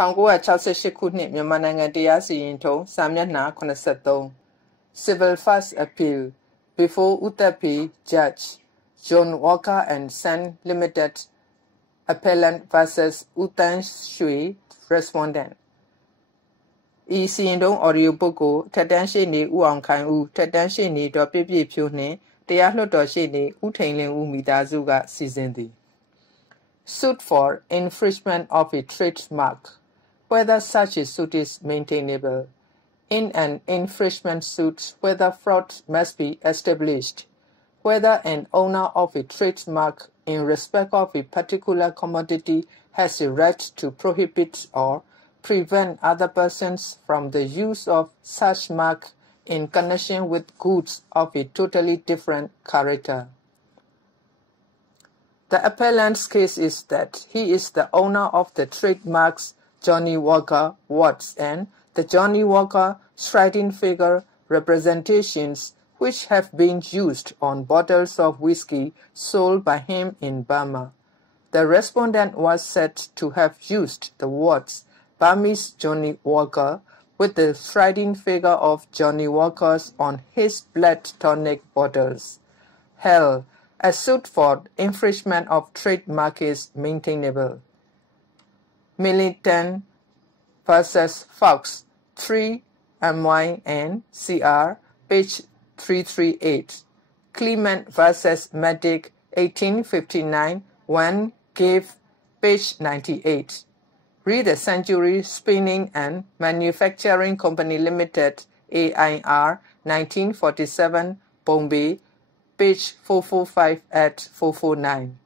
1968 ခုနှစ်မြန်မာနိုင်ငံတရားစီရင်ထုံးစာမျက်နှာ83 Civil First Appeal before Uttarpi Judge John Walker and Son Limited Appellant versus SHWE Respondent ဤစီရင်ထုံး audio book ကိုထက်တန်းရှေ့နေဦးအောင်ခိုင်ဦးထက်တန်းရှေ့နေဒေါ်ပြည့်ပြည့်ဖြိုးနှင့်တရားလွှတ်တော်ရှေ့နေဦးထိန်လင်းဦးမိသားစုကစီစဉ်သည် Suit for infringement of a trademark, whether such a suit is maintainable. In an infringement suit, whether fraud must be established, whether an owner of a trademark in respect of a particular commodity has a right to prohibit or prevent other persons from the use of such mark in connection with goods of a totally different character. The appellant's case is that he is the owner of the trademarks Johnny Walker Watts and the Johnny Walker striding figure representations which have been used on bottles of whiskey sold by him in Burma. The respondent was said to have used the words Burmese Johnny Walker with the striding figure of Johnny Walker's on his blood tonic bottles. Hell, a suit for infringement of trademark is maintainable. Militant versus Fox 3 MYN CR page 338. Clement versus Medic 1859 1 Give page 98. Read the Century Spinning and Manufacturing Company Limited AIR 1947 Bombay page 445 at 449.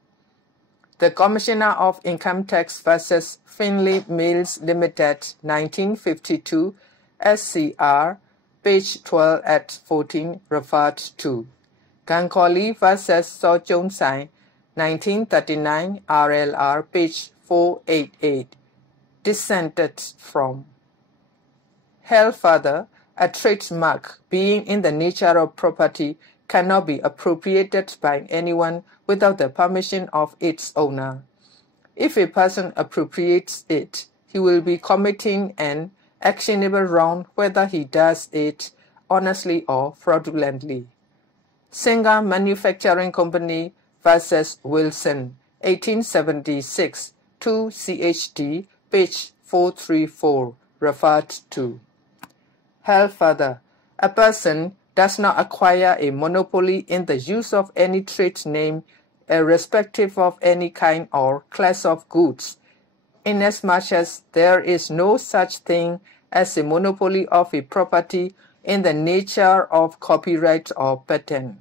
The Commissioner of Income Tax versus Finley Mills Limited 1952 SCR page 12 at 14 referred to. Gankoli versus Sochonsai 1939 RLR page 488 dissented from. Hell further, a trademark being in the nature of property cannot be appropriated by anyone without the permission of its owner. If a person appropriates it, he will be committing an actionable wrong whether he does it honestly or fraudulently. Singer Manufacturing Company versus Wilson, 1876, 2 CHD, page 434, referred to. Hell further, a person does not acquire a monopoly in the use of any trade name, irrespective of any kind or class of goods, inasmuch as there is no such thing as a monopoly of a property in the nature of copyright or patent.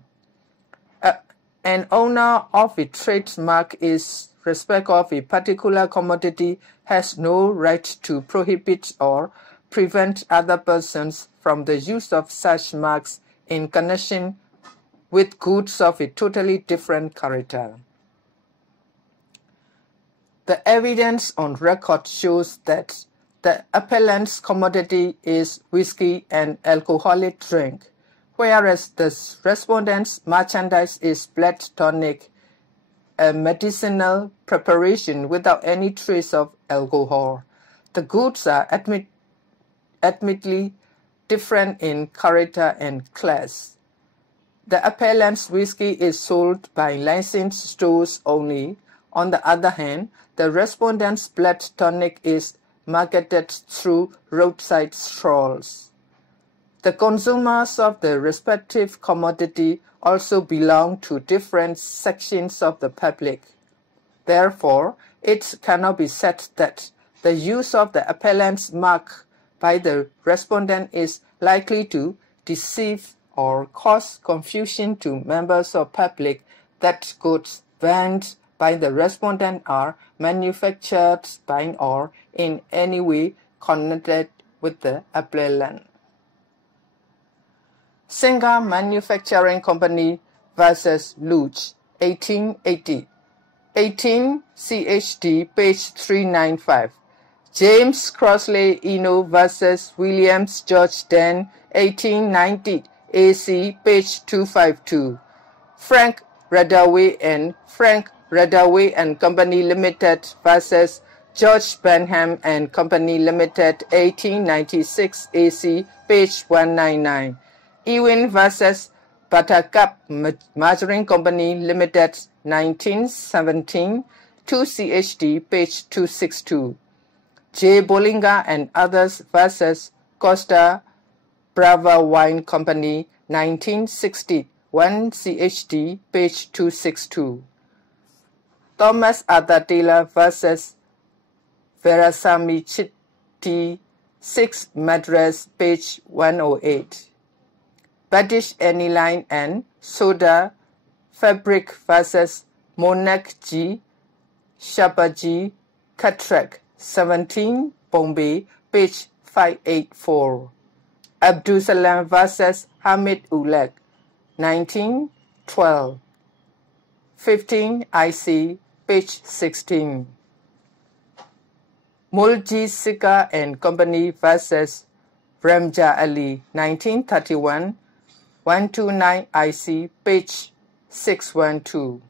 An owner of a trademark in respect of a particular commodity has no right to prohibit or prevent other persons from the use of such marks in connection with goods of a totally different character. The evidence on record shows that the appellant's commodity is whiskey and alcoholic drink, whereas the respondent's merchandise is blood tonic, a medicinal preparation without any trace of alcohol. The goods are admittedly different in character and class. The appellant's whiskey is sold by licensed stores only. On the other hand, the respondent's blood tonic is marketed through roadside stalls. The consumers of the respective commodity also belong to different sections of the public. Therefore, it cannot be said that the use of the appellant's mark by the respondent is likely to deceive or cause confusion to members of public that goods banned by the respondent are manufactured by or in any way connected with the appellant. Singer Manufacturing Company versus Luch, 1880, 18 CHD, page 395. James Crossley Eno versus Williams George Den, 1890, AC, page 252. Frank Radaway and Frank Radaway and Company Limited versus George Benham and Company Limited, 1896 AC, page 199. Ewing versus Buttercup Margarine Company Limited, 1917, 2 CHD, page 262. J. Bollinger and others versus Costa Brava Wine Company, 1960, 1 CHD, page 262. Thomas Arthur Taylor versus Veerasamy Chitti, 6 Madras, page 108. British Aniline and Soda Fabric versus Monak G. Shabaji Katrak, 17 Bombay, page 584. Abdul Salam versus Hamid Ulek, 1912. 15 IC, page 16. Mulji Sikka and Company versus Ramja Ali, 1931, 129 IC, page 612.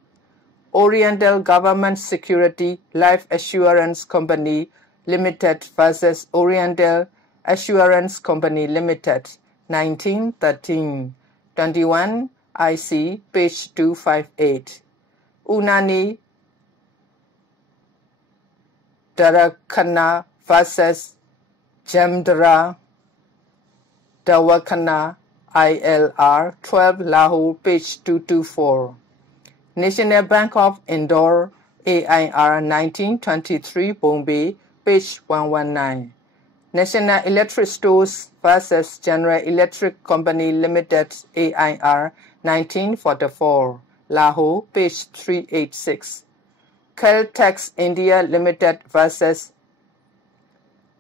Oriental Government Security Life Assurance Company Limited versus Oriental Assurance Company Limited, 1913, 21 IC, page 258. Unani Darakana versus Jamdara Dawakana ILR, 12 Lahore, page 224. National Bank of Indore AIR, 1923 Bombay, page 119. National Electric Stores versus General Electric Company Limited AIR, 1944 Lahore, page 386. Caltex India Limited versus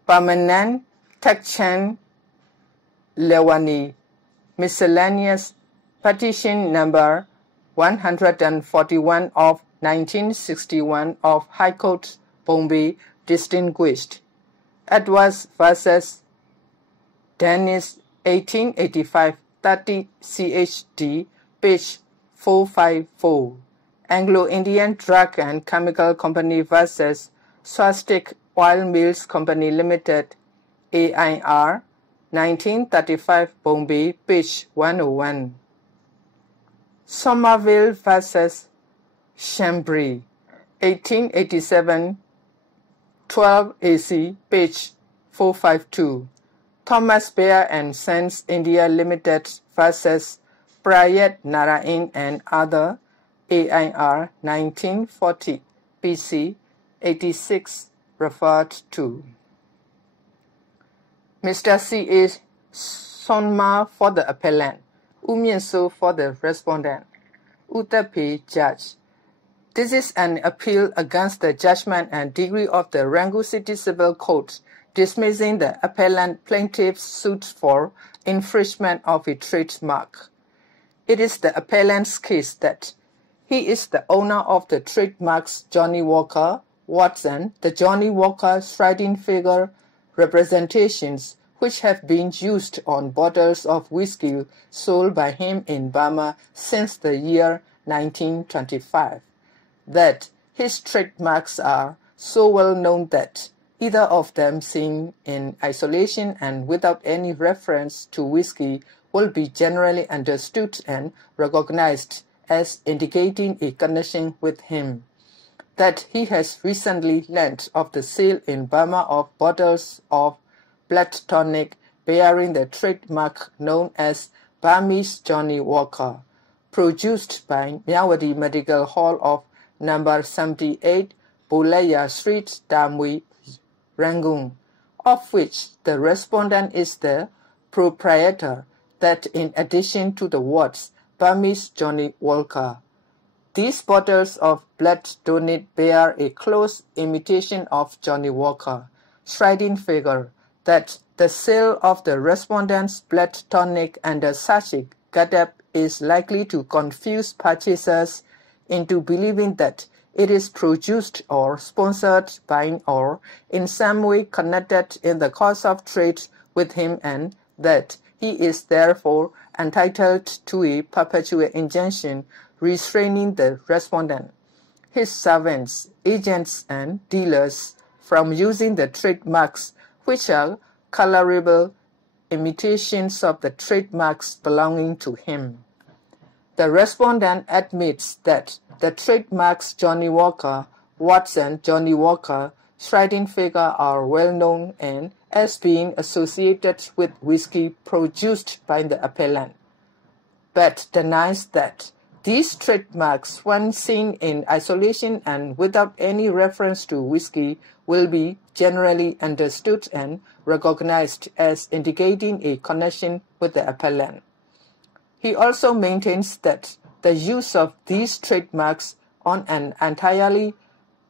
Permanent Techchan Lewani, miscellaneous petition number 141 of 1961 of High Court, Bombay, distinguished. Edwards versus Dennis, 1885, 30 CHD, page 454. Anglo-Indian Drug and Chemical Company versus Swastik Oil Mills Company Limited, AIR, 1935 Bombay, page 101. Somerville versus Chambry, 1887, 12 AC, page 452. Thomas Bear and Sons India Limited versus Prayat Narain and other, AIR, 1940, PC 86, referred to. Mr. C.A. Sonma for the appellant, U Mien So for the respondent, Uttapi judge. This is an appeal against the judgment and degree of the Rangoon City Civil Court dismissing the appellant plaintiff's suit for infringement of a trademark. It is the appellant's case that he is the owner of the trademarks Johnny Walker, Watson, the Johnny Walker sliding figure representations which have been used on bottles of whiskey sold by him in Burma since the year 1925. That his trademarks are so well known that either of them seen in isolation and without any reference to whiskey will be generally understood and recognized as indicating a connection with him. That he has recently learned of the sale in Burma of bottles of blood tonic bearing the trademark known as Burmese Johnny Walker, produced by Myawaddy Medical Hall of number 78, Bulaya Street, Damwi, Rangoon, of which the respondent is the proprietor, that in addition to the words Burmese Johnny Walker, these bottles of blood tonic bear a close imitation of Johnny Walker, sliding figure, that the sale of the respondent's blood tonic under such a get-up is likely to confuse purchasers into believing that it is produced or sponsored by or in some way connected in the course of trade with him, and that he is therefore entitled to a perpetual injunction restraining the respondent, his servants, agents, and dealers from using the trademarks, which are colorable imitations of the trademarks belonging to him. The respondent admits that the trademarks Johnnie Walker, Watson, Johnnie Walker, Shredding figure are well known and as being associated with whiskey produced by the appellant, but denies that these trademarks, when seen in isolation and without any reference to whiskey, will be generally understood and recognized as indicating a connection with the appellant. He also maintains that the use of these trademarks on an entirely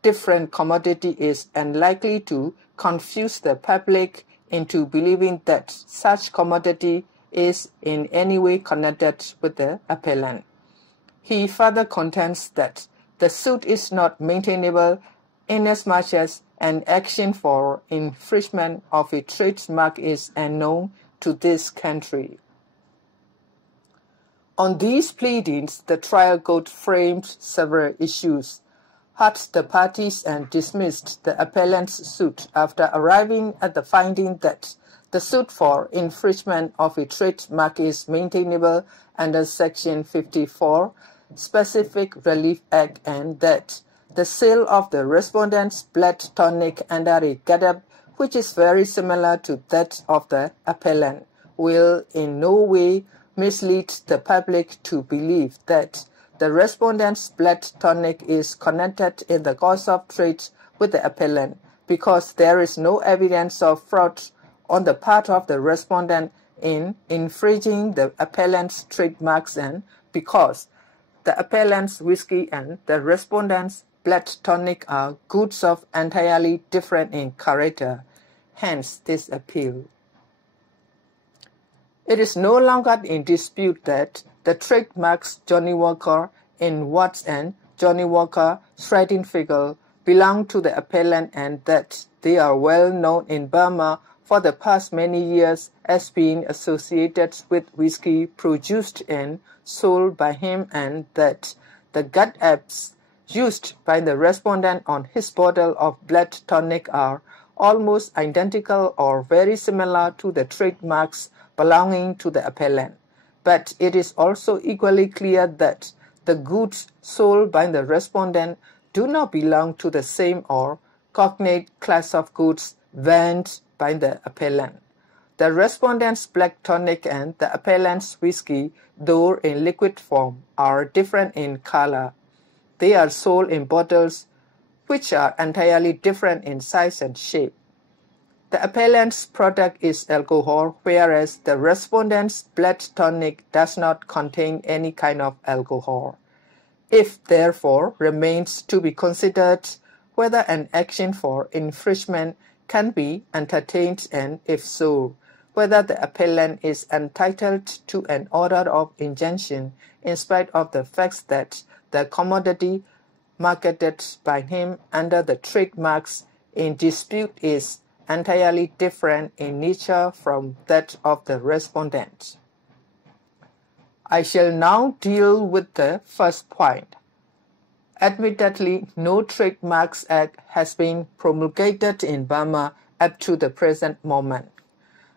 different commodity is unlikely to confuse the public into believing that such commodity is in any way connected with the appellant. He further contends that the suit is not maintainable inasmuch as an action for infringement of a trademark is unknown to this country. On these pleadings, the trial court framed several issues, had the parties and dismissed the appellant's suit after arriving at the finding that the suit for infringement of a trademark is maintainable under Section 54 Specific Relief Act and that the sale of the respondent's blood tonic under a getup which is very similar to that of the appellant will in no way mislead the public to believe that the respondent's blood tonic is connected in the course of trade with the appellant because there is no evidence of fraud on the part of the respondent in infringing the appellant's trademarks and because the appellant's whiskey and the respondent's blood tonic are goods of entirely different in character, hence this appeal. It is no longer in dispute that the trademarks Johnnie Walker in Watts and Johnnie Walker Shredding figure belong to the appellant and that they are well known in Burma for the past many years as being associated with whiskey produced and sold by him and that the gut-apps used by the respondent on his bottle of blood tonic are almost identical or very similar to the trademarks belonging to the appellant. But it is also equally clear that the goods sold by the respondent do not belong to the same or cognate class of goods vend by the appellant. The respondent's black tonic and the appellant's whiskey, though in liquid form, are different in color. They are sold in bottles which are entirely different in size and shape. The appellant's product is alcohol, whereas the respondent's blood tonic does not contain any kind of alcohol. If, therefore, remains to be considered whether an action for infringement can be entertained and, if so, whether the appellant is entitled to an order of injunction in spite of the fact that the commodity marketed by him under the trademarks in dispute is entirely different in nature from that of the respondent. I shall now deal with the first point. Admittedly, no Trademarks Act has been promulgated in Burma up to the present moment.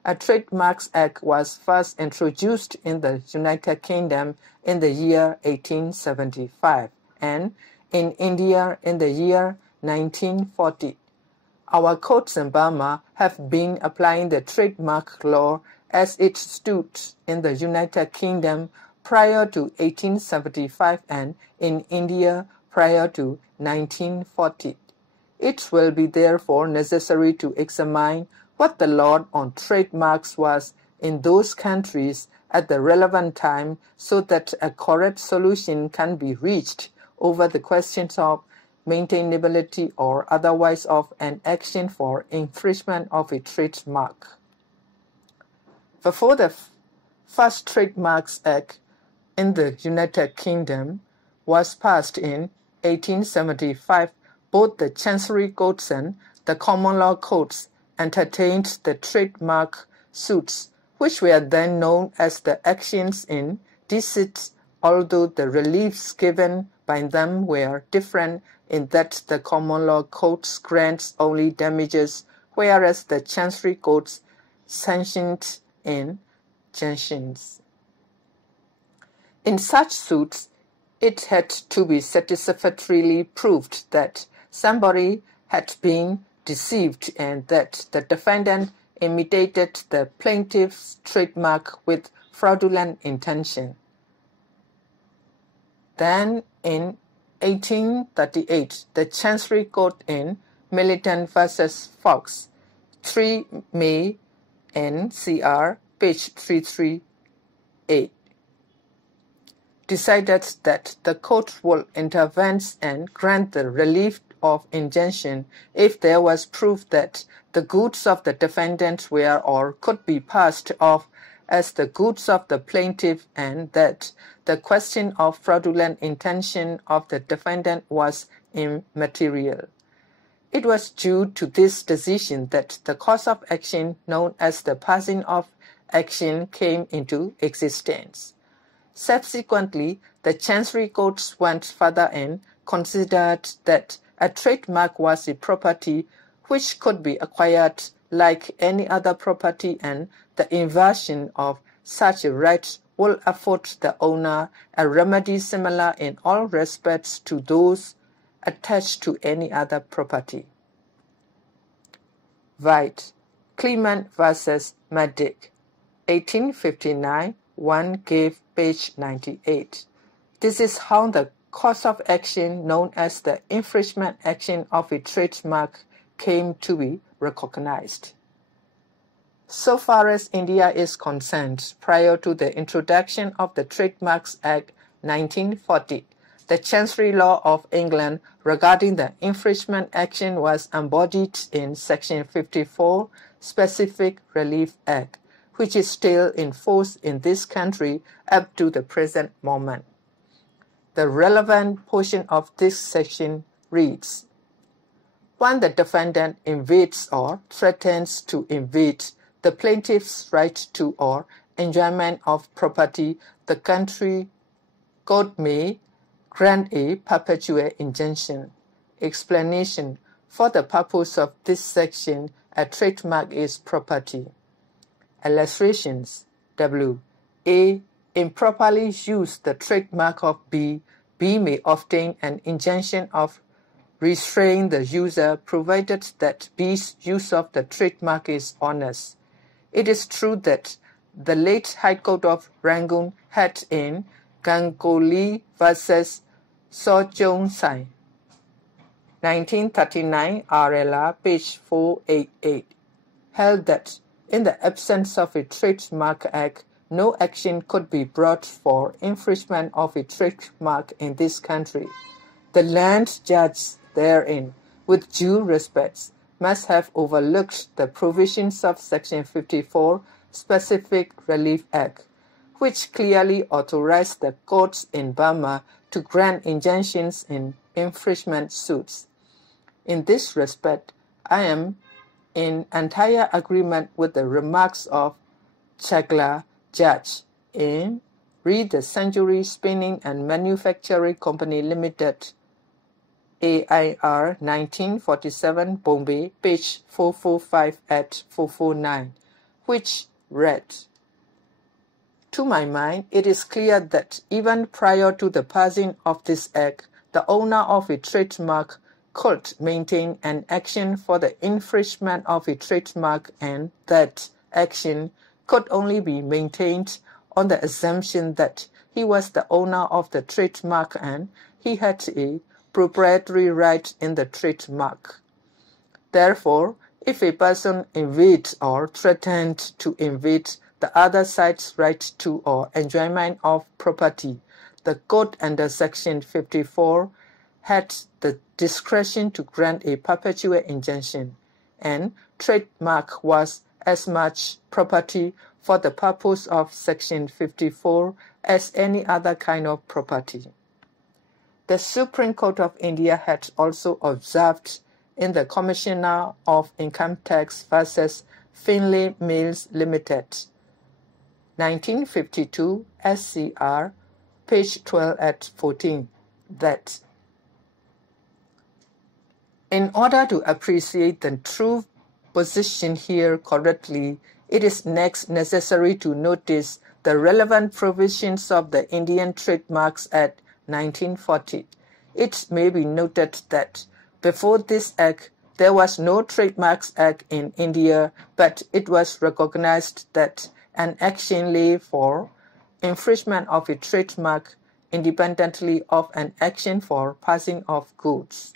A Trademarks Act was first introduced in the United Kingdom in the year 1875 and in India in the year 1940. Our courts in Burma have been applying the trademark law as it stood in the United Kingdom prior to 1875 and in India prior to 1940. It will be therefore necessary to examine what the law on trademarks was in those countries at the relevant time so that a correct solution can be reached over the questions of maintainability or otherwise of an action for infringement of a trademark. Before the first Trademarks Act in the United Kingdom was passed in 1875, both the Chancery Courts and the Common Law Courts entertained the trademark suits, which were then known as the actions in deceit, although the reliefs given by them were different in that the common law codes grants only damages, whereas the Chancery codes sanctioned injunctions. In such suits, it had to be satisfactorily proved that somebody had been deceived and that the defendant imitated the plaintiff's trademark with fraudulent intention. Then, in 1838, the Chancery Court in Militant v. Fox, 3 May NCR, page 338, decided that the court would intervene and grant the relief of injunction if there was proof that the goods of the defendant were or could be passed off as the goods of the plaintiff, and that the question of fraudulent intention of the defendant was immaterial. It was due to this decision that the cause of action known as the passing off action came into existence. Subsequently, the Chancery courts went further and considered that a trademark was a property which could be acquired like any other property, and the inversion of such a right will afford the owner a remedy similar in all respects to those attached to any other property. White, Clement v. Maddick, 1859, 1 gave page 98. This is how the cause of action known as the infringement action of a trademark came to be recognized. So far as India is concerned, prior to the introduction of the Trademarks Act 1940, the Chancery law of England regarding the infringement action was embodied in Section 54 Specific Relief Act, which is still in force in this country up to the present moment. The relevant portion of this section reads, when the defendant invades or threatens to invade the plaintiff's right to or enjoyment of property, the country court may grant a perpetual injunction. Explanation: for the purpose of this section, a trademark is property. Illustrations: W. A. Improperly use the trademark of B. B may obtain an injunction of restrain the user provided that B's use of the trademark is honest. It is true that the late High Court of Rangoon had in Ganguly v. SHWE, 1939 RLR, page 488, held that in the absence of a Trademark Act, no action could be brought for infringement of a trademark in this country. The land judge therein, with due respect, must have overlooked the provisions of Section 54 Specific Relief Act, which clearly authorized the courts in Burma to grant injunctions in infringement suits. In this respect, I am in entire agreement with the remarks of Chagla Judge in Read the Century Spinning and Manufacturing Company Limited, AIR 1947, Bombay, page 445 at 449, which read, to my mind, it is clear that even prior to the passing of this act, the owner of a trademark could maintain an action for the infringement of a trademark, and that action could only be maintained on the assumption that he was the owner of the trademark and he had a proprietary right in the trademark. Therefore, if a person invades or threatened to invade the other side's right to or enjoyment of property, the court under Section 54 had the discretion to grant a perpetual injunction, and trademark was as much property for the purpose of Section 54 as any other kind of property. The Supreme Court of India had also observed in the Commissioner of Income Tax versus Finlay Mills Limited, 1952 SCR, page 12 at 14, that in order to appreciate the true position here correctly, it is next necessary to notice the relevant provisions of the Indian Trademarks Act 1940. It may be noted that before this act, there was no Trademarks Act in India, but it was recognized that an action lay for infringement of a trademark independently of an action for passing of goods.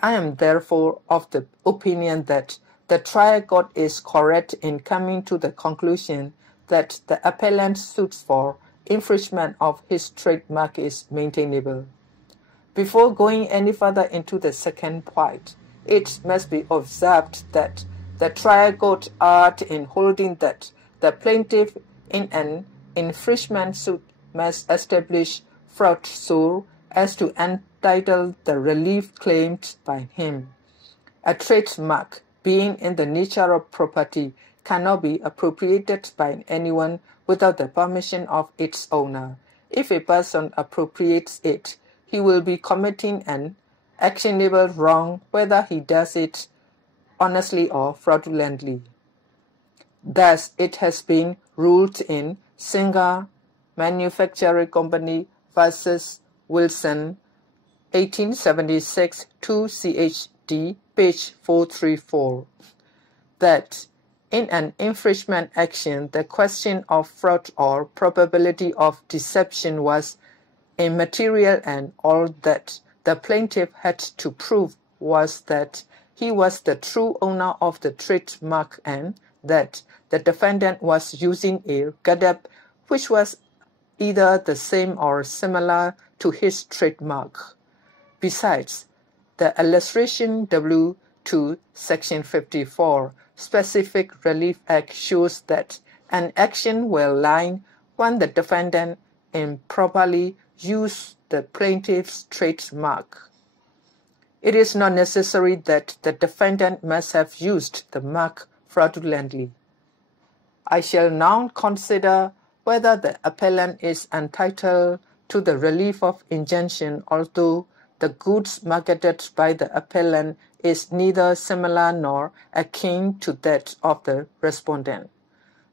I am therefore of the opinion that the trial court is correct in coming to the conclusion that the appellant's suit for infringement of his trademark is maintainable. Before going any further into the second point, it must be observed that the trial court erred in holding that the plaintiff in an infringement suit must establish fraud so as to entitle the relief claimed by him. A trademark, being in the nature of property, cannot be appropriated by anyone without the permission of its owner. If a person appropriates it, he will be committing an actionable wrong whether he does it honestly or fraudulently. Thus, it has been ruled in Singer Manufacturing Company versus Wilson, 1876, 2 CHD, page 434, that in an infringement action, the question of fraud or probability of deception was immaterial, and all that the plaintiff had to prove was that he was the true owner of the trademark and that the defendant was using a gadab which was either the same or similar to his trademark. Besides, the illustration W2, section 54, Specific Relief Act shows that an action will lie when the defendant improperly used the plaintiff's trademark. It is not necessary that the defendant must have used the mark fraudulently. I shall now consider whether the appellant is entitled to the relief of injunction, although the goods marketed by the appellant is neither similar nor akin to that of the respondent.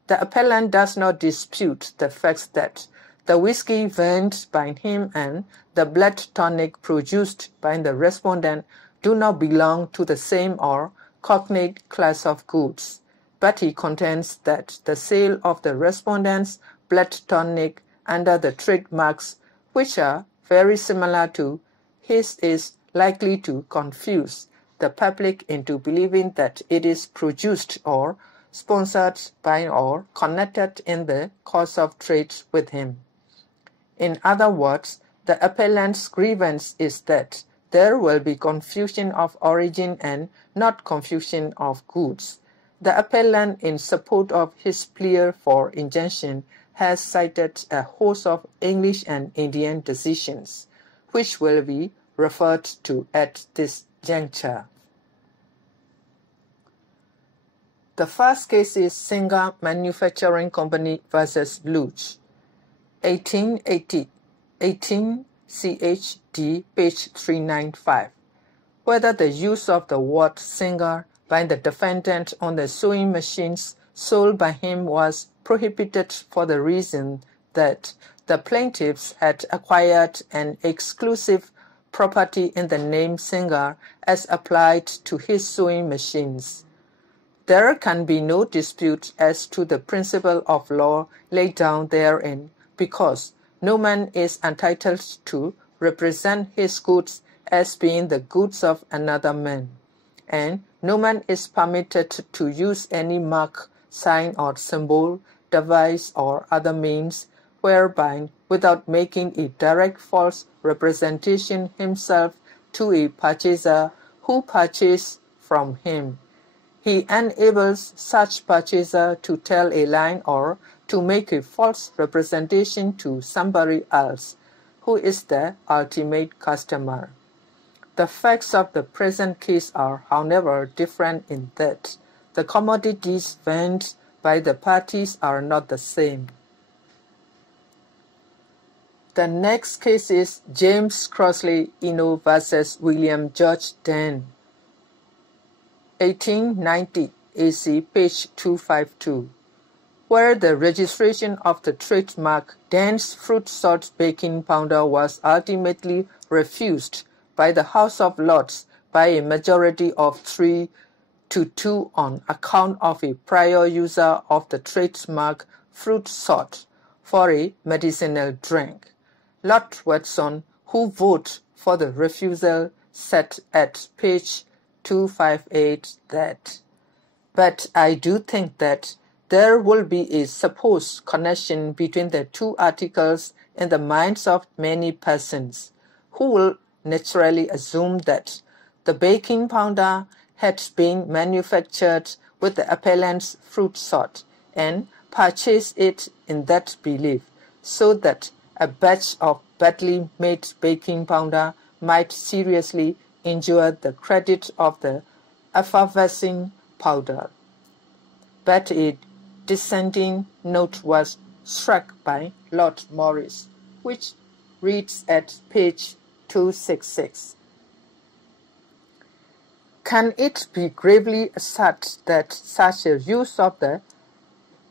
The appellant does not dispute the fact that the whiskey vended by him and the blood tonic produced by the respondent do not belong to the same or cognate class of goods, but he contends that the sale of the respondent's blood tonic under the trademarks, which are very similar to his, is likely to confuse the public into believing that it is produced or sponsored by or connected in the course of trade with him. In other words, the appellant's grievance is that there will be confusion of origin and not confusion of goods. The appellant, in support of his plea for injunction, has cited a host of English and Indian decisions, which will be referred to at this juncture. The first case is Singer Manufacturing Company versus Luch, 1880, 18 CHD, page 395, whether the use of the word Singer by the defendant on the sewing machines sold by him was prohibited for the reason that the plaintiffs had acquired an exclusive property in the name Singer as applied to his sewing machines. There can be no dispute as to the principle of law laid down therein, because no man is entitled to represent his goods as being the goods of another man, and no man is permitted to use any mark, sign, or symbol, device, or other means whereby, without making a direct false representation himself to a purchaser who purchased from him, he enables such purchaser to tell a lie or to make a false representation to somebody else, who is the ultimate customer. The facts of the present case are, however, different in that the commodities vended by the parties are not the same. The next case is James Crossley Eno versus William George Dane, 1890 AC, page 252, where the registration of the trademark Dane's fruit salt baking powder was ultimately refused by the House of Lords by a majority of 3-2 on account of a prior user of the trademark fruit salt for a medicinal drink. Lord Watson, who voted for the refusal, said at page 258 that, "But I do think that there will be a supposed connection between the two articles in the minds of many persons, who will naturally assume that the baking powder had been manufactured with the appellant's fruit salt and purchase it in that belief, so that a batch of badly made baking powder might seriously injure the credit of the effervescing powder." But a dissenting note was struck by Lord Morris, which reads at page 266. "Can it be gravely asserted that such a use of the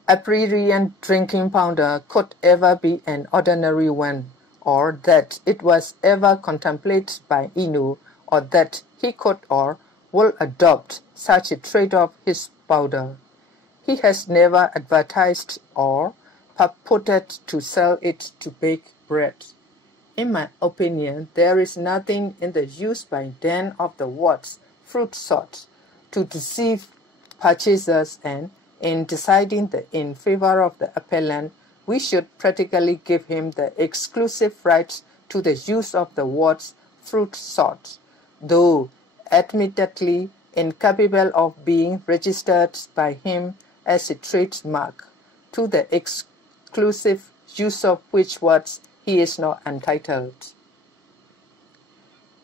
aperient drinking powder could ever be an ordinary one, or that it was ever contemplated by Eno, or that he could or will adopt such a trade of his powder? He has never advertised or purported to sell it to bake bread. In my opinion, there is nothing in the use by Dane of the words fruit salt to deceive purchasers, and in deciding in favor of the appellant, we should practically give him the exclusive right to the use of the words fruit salt, though admittedly incapable of being registered by him as a trademark, to the exclusive use of which words he is not entitled."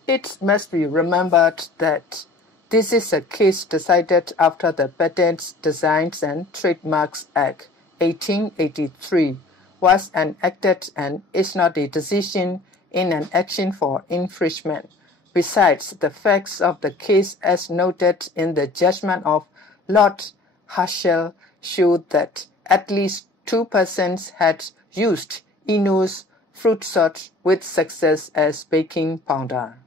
It must be remembered that this is a case decided after the Patents, Designs and Trademarks Act 1883 was enacted and is not a decision in an action for infringement. Besides, the facts of the case as noted in the judgment of Lord Herschel showed that at least 2 persons had used Eno's fruit salt with success as baking powder.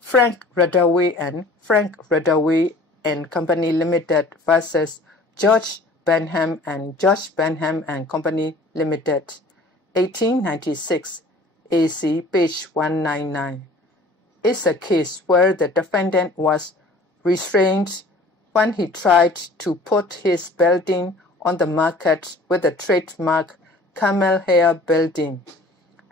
Frank Redaway and Frank Redaway and Company Limited versus George Benham and George Benham and Company Limited, 1896 AC, page 199, is a case where the defendant was restrained when he tried to put his building on the market with the trademark camel hair building,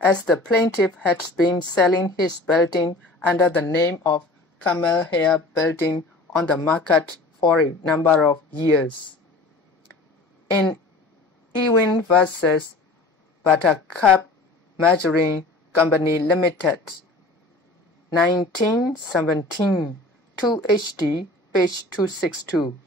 as the plaintiff had been selling his building under the name of camel hair building on the market for a number of years. In Ewing versus Buttercup Margarine Company Limited, 1917, 2 HD, page 262,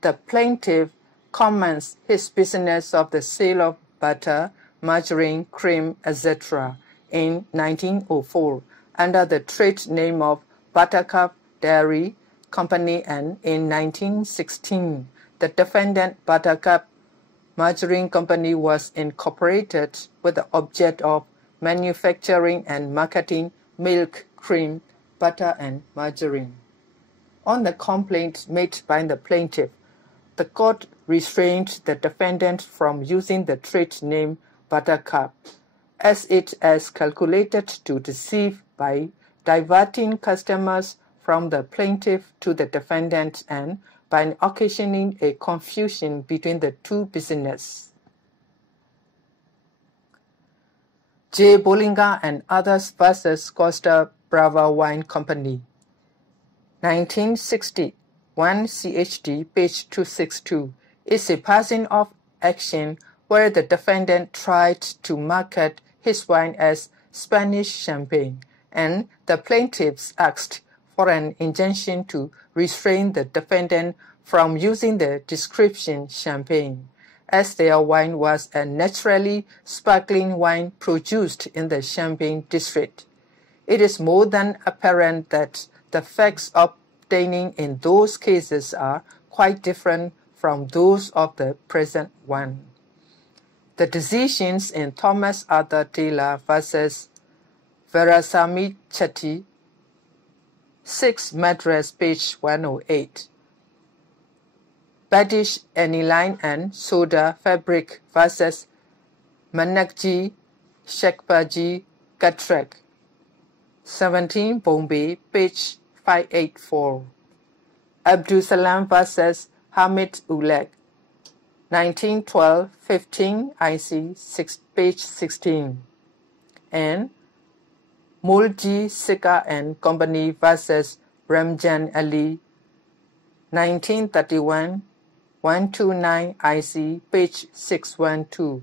the plaintiff commenced his business of the sale of butter, margarine, cream, etc. in 1904 under the trade name of Buttercup Dairy Company, and in 1916 the defendant Buttercup Margarine Company was incorporated with the object of manufacturing and marketing milk, cream, butter, and margarine. On the complaint made by the plaintiff, the court restrained the defendant from using the trade name Buttercup, as it is calculated to deceive by diverting customers from the plaintiff to the defendant and by occasioning a confusion between the two businesses. J. Bollinger and others versus Costa Brava Wine Company, 1960, 1 CHD, page 262, is a passing off action where the defendant tried to market his wine as Spanish champagne, and the plaintiffs asked for an injunction to restrain the defendant from using the description champagne, as their wine was a naturally sparkling wine produced in the Champagne district. It is more than apparent that the facts obtaining in those cases are quite different from those of the present one. The decisions in Thomas Arthur Taylor versus Veerasamy Chetty, 6 Madras, page 108. Badish Aniline and Soda Fabric versus Manakji Shekpaji Gatrek, 17 Bombay, page 584. Abdul Salam versus Hamid Ulek, 1912-15 IC 6, page 16. And Mulji Sikka and Company versus Ramjan Ali, 1931 129 IC, page 612,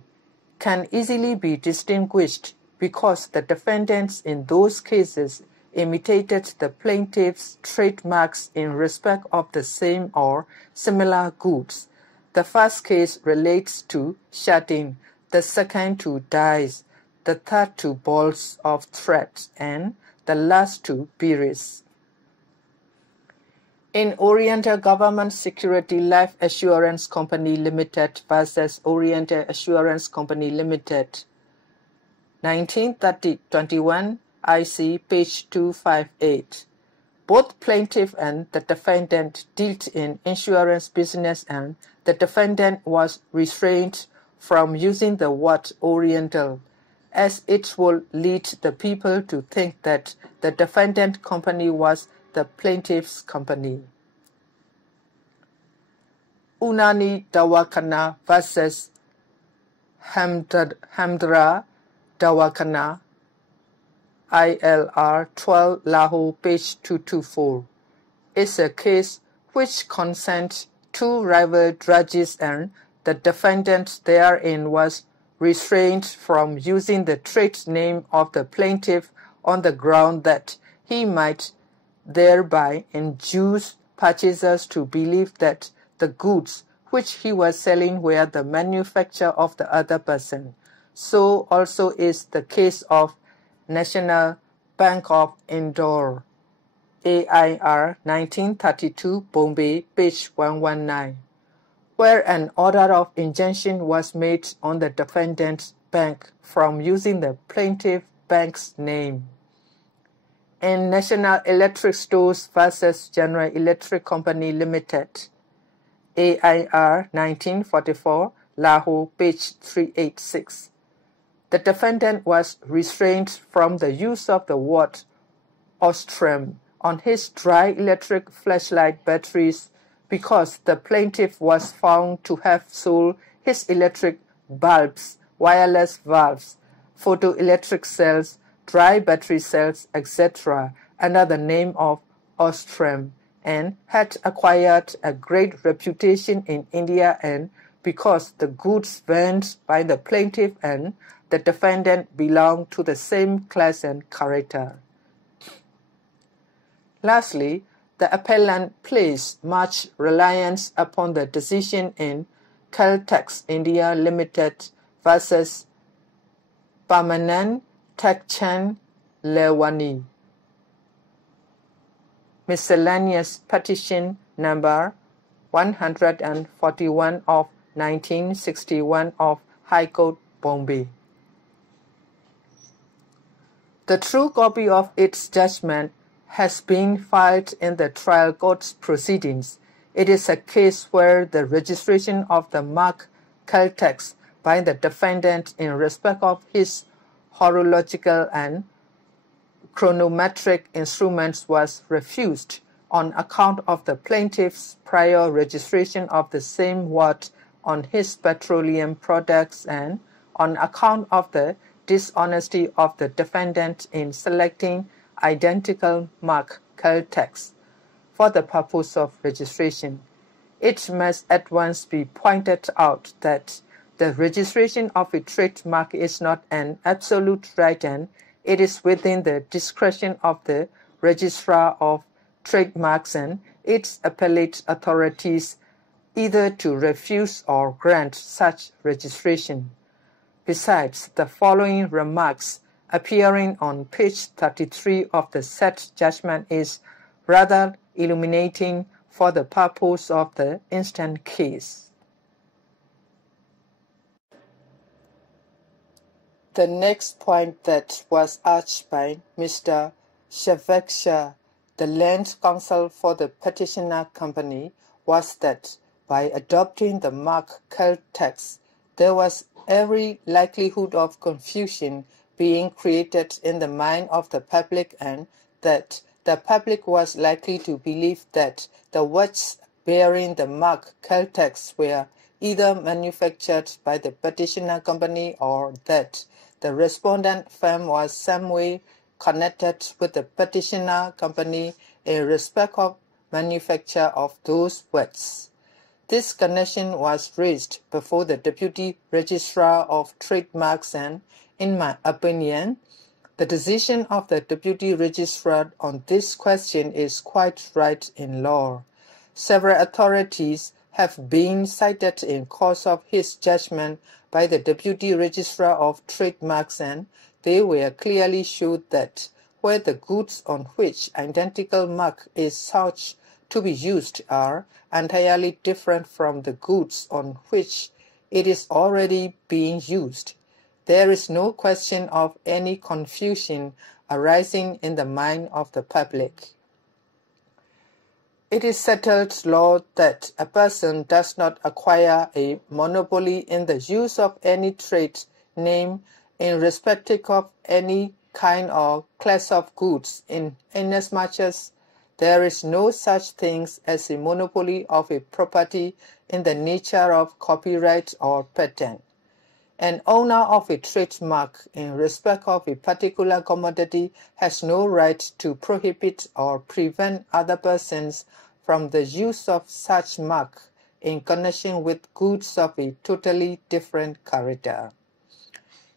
can easily be distinguished because the defendants in those cases imitated the plaintiff's trademarks in respect of the same or similar goods. The first case relates to sharding, the second to dyes, the third to balls of thread, and the last to beads. In Oriental Government Security Life Assurance Company Limited versus Oriental Assurance Company Limited, 1930-21 IC, page 258. Both plaintiff and the defendant dealt in insurance business, and the defendant was restrained from using the word Oriental, as it would lead the people to think that the defendant company was the plaintiff's company. Unani Dawakana versus Hamdra Dawakana, ILR 12 Lahore, page 224, is a case which concerned 2 rival drudges, and the defendant therein was restrained from using the trade name of the plaintiff on the ground that he might thereby induce purchasers to believe that the goods which he was selling were the manufacture of the other person. So also is the case of National Bank of Indore, AIR 1932 Bombay, page 119, where an order of injunction was made on the defendant's bank from using the plaintiff bank's name. In National Electric Stores versus General Electric Company Limited, AIR 1944 Lahore, page 386, the defendant was restrained from the use of the word Ostrom on his dry electric flashlight batteries because the plaintiff was found to have sold his electric bulbs, wireless valves, photoelectric cells, dry battery cells, etc., under the name of Ostrom, and had acquired a great reputation in India, and because the goods burnt by the plaintiff and the defendant belonged to the same class and character. Lastly, the appellant placed much reliance upon the decision in Caltex India Limited versus Permanent Tekchan Lewani, miscellaneous petition number 141 of 1961 of High Court, Bombay. The true copy of its judgment has been filed in the trial court's proceedings. It is a case where the registration of the mark Caltex by the defendant in respect of his horological and chronometric instruments was refused on account of the plaintiff's prior registration of the same word on his petroleum products and on account of the dishonesty of the defendant in selecting identical mark Caltex for the purpose of registration. It must at once be pointed out that the registration of a trademark is not an absolute right, and it is within the discretion of the Registrar of Trademarks and its appellate authorities either to refuse or grant such registration. Besides, the following remarks appearing on page 33 of the said judgment is rather illuminating for the purpose of the instant case. The next point that was urged by Mr. SHWE, the land counsel for the petitioner company, was that by adopting the mark text, there was every likelihood of confusion being created in the mind of the public, and that the public was likely to believe that the words bearing the mark text were either manufactured by the petitioner company or that the respondent firm was some way connected with the petitioner company in respect of manufacture of those words. This connection was raised before the Deputy Registrar of Trademarks, and, in my opinion, the decision of the Deputy Registrar on this question is quite right in law. Several authorities have been cited in course of his judgment by the Deputy Registrar of Trademarks, and they were clearly showed that where the goods on which identical mark is sought to be used are entirely different from the goods on which it is already being used, there is no question of any confusion arising in the mind of the public. It is settled law that a person does not acquire a monopoly in the use of any trade name in respect of any kind or class of goods, inasmuch as there is no such thing as a monopoly of a property in the nature of copyright or patent. An owner of a trademark in respect of a particular commodity has no right to prohibit or prevent other persons from the use of such mark in connection with goods of a totally different character.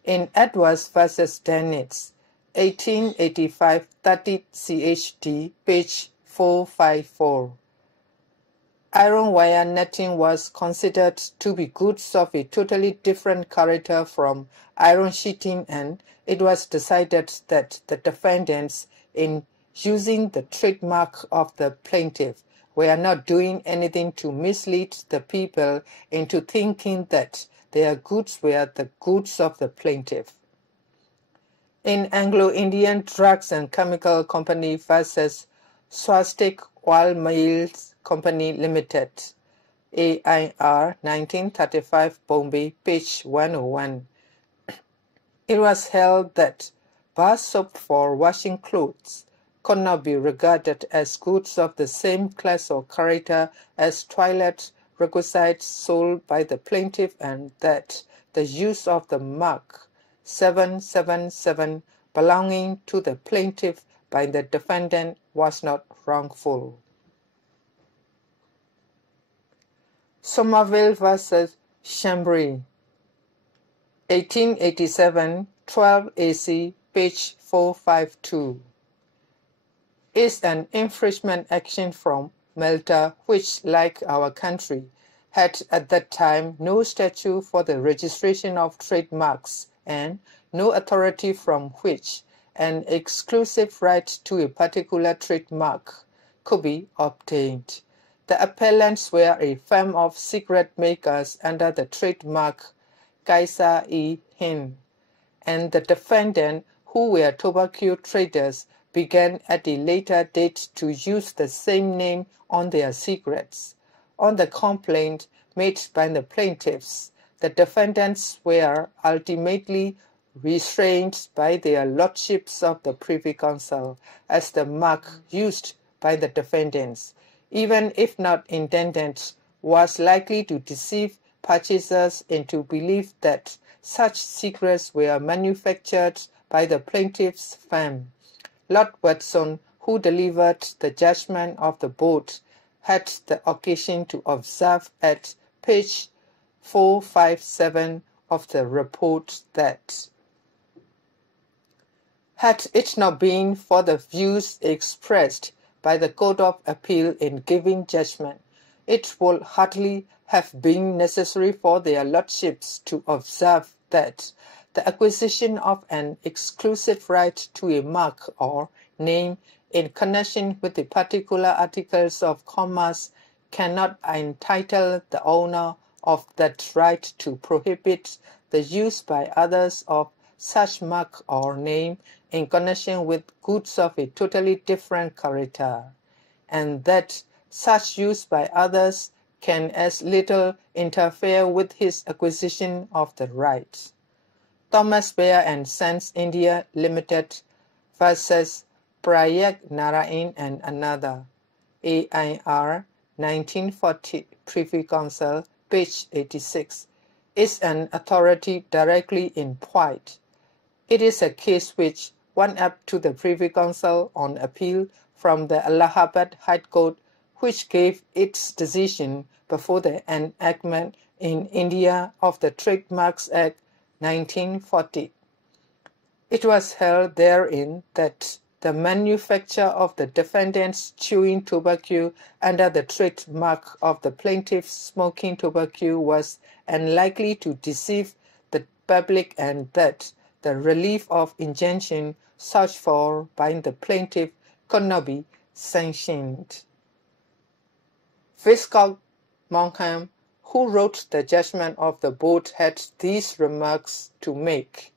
In Edwards v. Dennett, 1885, 30 CHD, page 454, iron wire netting was considered to be goods of a totally different character from iron sheeting, and it was decided that the defendants, in using the trademark of the plaintiff, were not doing anything to mislead the people into thinking that their goods were the goods of the plaintiff. In Anglo-Indian Drugs and Chemical Company versus Swastik Oil Mills Company Limited, AIR 1935 Bombay, page 101, it was held that bar soap for washing clothes could not be regarded as goods of the same class or character as toilet requisites sold by the plaintiff, and that the use of the mark 777 belonging to the plaintiff by the defendant was not wrongful. Somerville v. Chambry, 1887, 12 AC, page 452, is an infringement action from Malta, which, like our country, had at that time no statute for the registration of trademarks and no authority from which an exclusive right to a particular trademark could be obtained. The appellants were a firm of cigarette makers under the trademark Kaiser E. Hin, and the defendant, who were tobacco traders, began at a later date to use the same name on their cigarettes. On the complaint made by the plaintiffs, the defendants were ultimately restrained by their lordships of the Privy Council as the mark used by the defendants, even if not intended, was likely to deceive purchasers into belief that such cigarettes were manufactured by the plaintiff's firm. Lord Watson, who delivered the judgment of the board, had the occasion to observe at page 457 of the report that, had it not been for the views expressed by the Court of Appeal in giving judgment, it would hardly have been necessary for their lordships to observe that the acquisition of an exclusive right to a mark or name in connection with the particular articles of commerce cannot entitle the owner of that right to prohibit the use by others of such mark or name in connection with goods of a totally different character, and that such use by others can as little interfere with his acquisition of the right. Thomas Bear and Sons India Limited versus Prayak Narain and another, AIR 1940, Privy Council, page 86, is an authority directly in point. It is a case which went up to the Privy Council on appeal from the Allahabad High Court, which gave its decision before the enactment in India of the Trademarks Act 1940. It was held therein that the manufacture of the defendant's chewing tobacco under the trademark of the plaintiff's smoking tobacco was unlikely to deceive the public, and that the relief of injunction sought for by the plaintiff could not be sanctioned. Viscount Monkham, who wrote the judgment of the board, had these remarks to make.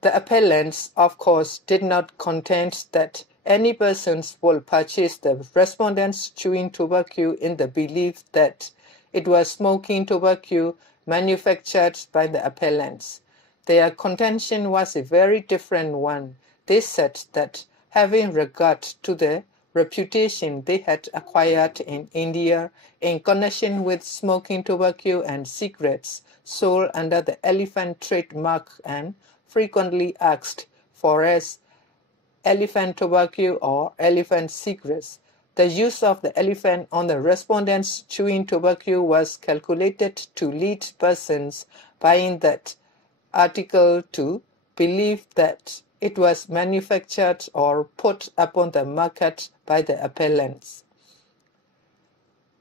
The appellants, of course, did not contend that any persons will purchase the respondent's chewing tobacco in the belief that it was smoking tobacco manufactured by the appellants. Their contention was a very different one. They said that, having regard to the reputation they had acquired in India in connection with smoking tobacco and cigarettes sold under the elephant trademark and frequently asked for as elephant tobacco or elephant cigarettes, the use of the elephant on the respondent's chewing tobacco was calculated to lead persons buying that article to believe that it was manufactured or put upon the market by the appellants.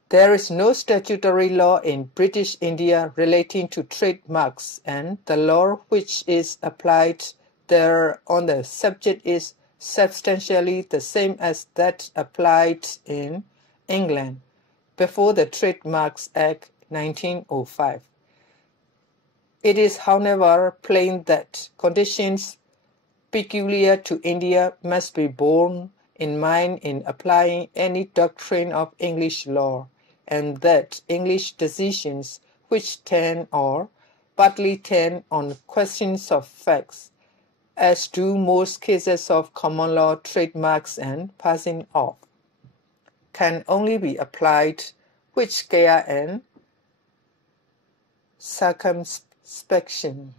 There is no statutory law in British India relating to trademarks, and the law which is applied there on the subject is substantially the same as that applied in England before the Trademarks Act 1905. It is, however, plain that conditions peculiar to India must be borne in mind in applying any doctrine of English law, and that English decisions which tend or partly tend on questions of facts, as do most cases of common law trademarks and passing off, can only be applied with care and circumspection.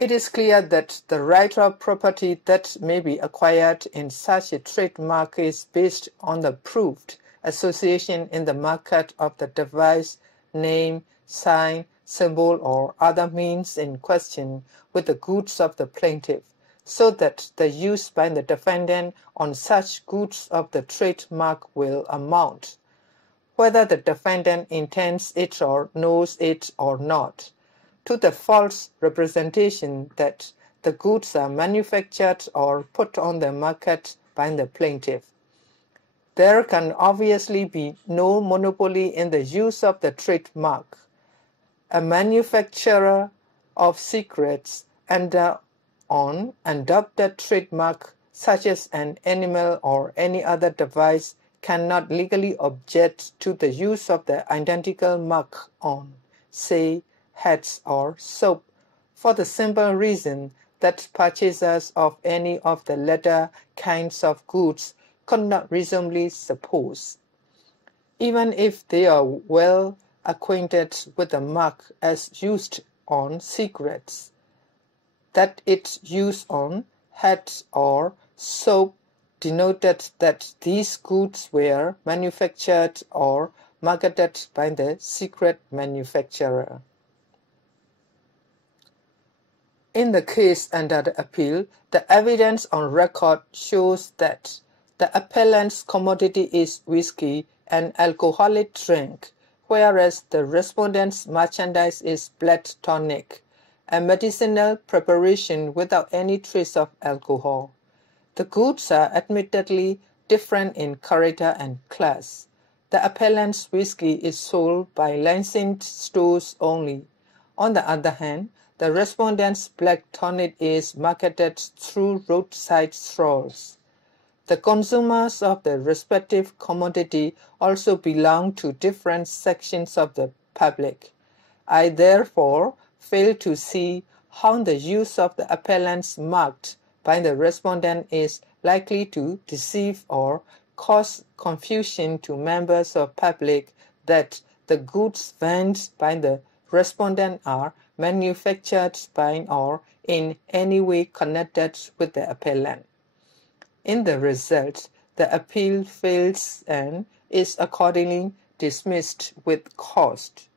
It is clear that the right of property that may be acquired in such a trademark is based on the proved association in the market of the device, name, sign, symbol, or other means in question with the goods of the plaintiff, so that the use by the defendant on such goods of the trademark will amount, whether the defendant intends it or knows it or not, to the false representation that the goods are manufactured or put on the market by the plaintiff. There can obviously be no monopoly in the use of the trademark. A manufacturer of cigarettes under on adopted trademark, such as an animal or any other device, cannot legally object to the use of the identical mark on, say, hats or soap, for the simple reason that purchasers of any of the latter kinds of goods could not reasonably suppose, even if they are well acquainted with the mark as used on cigarettes, that its use on hats or soap denoted that these goods were manufactured or marketed by the cigarette manufacturer. In the case under the appeal, the evidence on record shows that the appellant's commodity is whiskey an alcoholic drink, whereas the respondent's merchandise is blood tonic, a medicinal preparation without any trace of alcohol. The goods are admittedly different in character and class. The appellant's whiskey is sold by licensed stores only. On the other hand, the respondent's black tonic is marketed through roadside stalls. The consumers of the respective commodity also belong to different sections of the public. I therefore fail to see how the use of the appellants marked by the respondent is likely to deceive or cause confusion to members of public that the goods vended by the respondent are manufactured by or in any way connected with the appellant. In the result, the appeal fails and is accordingly dismissed with cost.